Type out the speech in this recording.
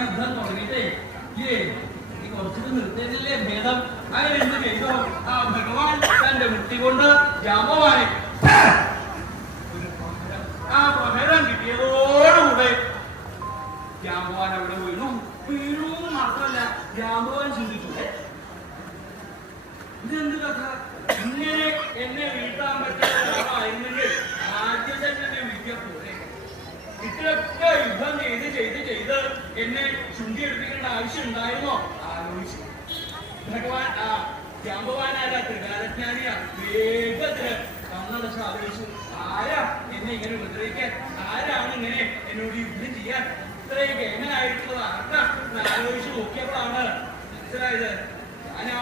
യുദ്ധം തുടങ്ങിയിട്ടേ ഈ കുറച്ചിട്ട് നിർത്തിയതില്ലേ ഭേദം. അങ്ങനെ എന്ത് ചെയ്തോ ആ ഭഗവാൻ തന്റെ മുട്ടി കൊണ്ട് ജാമ്പവാനെ ആ പ്രഭേദം കിട്ടിയതോടുകൂടെ ജാമ്പവാൻ അവിടെ വീണു. വീണു മാത്രമല്ല ജാമ്പവാൻ ചിന്തിച്ചു, ഇതെന്ത് കഥ, ഇങ്ങനെ എന്നെ വീഴ്ത്താൻ പറ്റുന്നതായിരുന്നെങ്കിൽ ആദ്യം തന്നെ വിളിക്കപ്പോലെ ഇത്രയൊക്കെ യുദ്ധം ചെയ്ത് എന്നെ ചുണ്ടിയെടുപ്പിക്കേണ്ട ആവശ്യം ഉണ്ടായിരുന്നോ ആലോചിച്ചു. ഭഗവാൻ ജാമ്പവാൻ ആരാ, ത്രികാലജ്ഞാനിയാ. വേഗത്തില് കണ്ണടച്ച് ആലോചിച്ചു, ആരാ എന്നെ ഇങ്ങനെ ഉപദ്രവിക്കാൻ, ആരാണ് ഇങ്ങനെ എന്നോട് യുദ്ധം ചെയ്യാൻ, ഇത്രയൊക്കെ എങ്ങനായിട്ടുള്ളത് ആർക്കാ ആലോചിച്ച് നോക്കിയപ്പോഴാണ് മനസ്സിലായത്. ഞാനാ